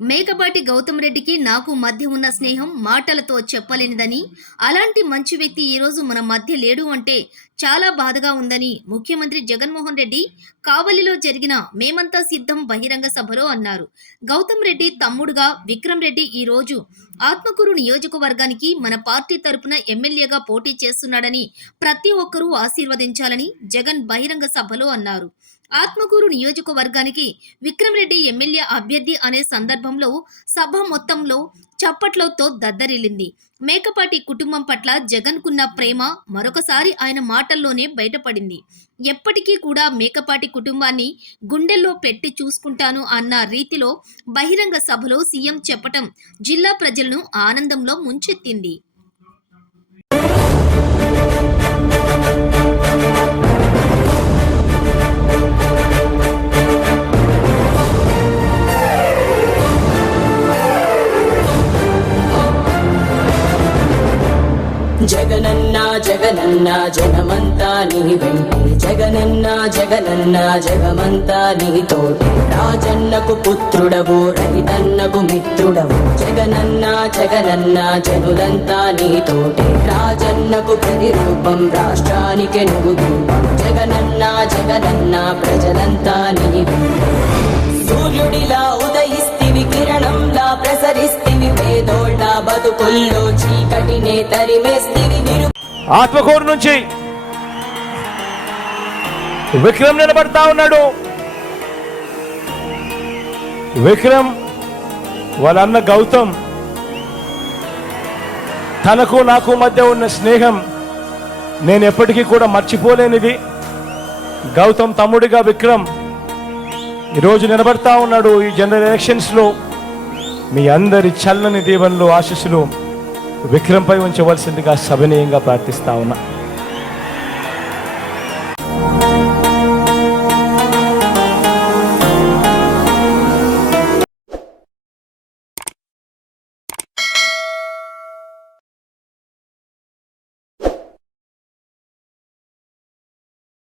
మేకపాటి గౌతమ్ రెడ్డికి నాకు మధ్య ఉన్న స్నేహం మాటలతో చెప్పలేనిదని అలాంటి మంచి వ్యక్తి ఈరోజు మన మధ్య లేడు అంటే చాలా బాధగా ఉందని ముఖ్యమంత్రి జగన్మోహన్ రెడ్డి కావలిలో జరిగిన మేమంతా సిద్ధం బహిరంగ సభలో అన్నారు. గౌతమ్ రెడ్డి తమ్ముడుగా విక్రమ్ రెడ్డి ఈ రోజు ఆత్మకూరు నియోజకవర్గానికి మన పార్టీ తరపున ఎమ్మెల్యేగా పోటీ చేస్తున్నాడని ప్రతి ఒక్కరూ ఆశీర్వదించాలని జగన్ బహిరంగ సభలో అన్నారు. ఆత్మకూరు నియోజకవర్గానికి విక్రమ్ రెడ్డి ఎమ్మెల్యే అభ్యర్థి అనే సందర్భంలో సభ మొత్తంలో చప్పట్లతో దద్దరిల్లింది. మేకపాటి కుటుంబం పట్ల జగన్కున్న ప్రేమ మరొకసారి ఆయన మాటల్లోనే బయటపడింది. ఎప్పటికీ కూడా మేకపాటి కుటుంబాన్ని గుండెల్లో పెట్టి చూసుకుంటాను అన్న రీతిలో బహిరంగ సభలో సీఎం చెప్పటం జిల్లా ప్రజలను ఆనందంలో ముంచెత్తింది. జగనన్న జగనన్న జగమంతా నీ వెంటే. జగనన్న జగనన్న జగమంతా నీ తోటి. రాజన్నకు పుత్రుడవు రైతన్నకు మిత్రుడవు. జగనన్న జగనన్న జనులంతా నీ తోటి. రాజన్నకు ప్రతిరూపం రాష్ట్రానికి నువ్వు జగనన్న జగనన్న ప్రజలంతా బతుకుల్లో చీకటినే తరిమేస్తివి నిరు ఆత్మకూరు నుంచి విక్రమ్ నిలబడతా ఉన్నాడు. విక్రమ్ వాళ్ళన్న గౌతమ్ తనకు నాకు మధ్య ఉన్న స్నేహం నేను ఎప్పటికీ కూడా మర్చిపోలేనిది. గౌతమ్ తమ్ముడిగా విక్రమ్ ఈరోజు నిలబడతా ఉన్నాడు ఈ జనరల్ ఎలక్షన్స్లో. మీ అందరి చల్లని దీవెనలు ఆశీస్సులు విక్రంపై ఉంచవలసిందిగా సవినయంగా ప్రార్థిస్తా ఉన్నా.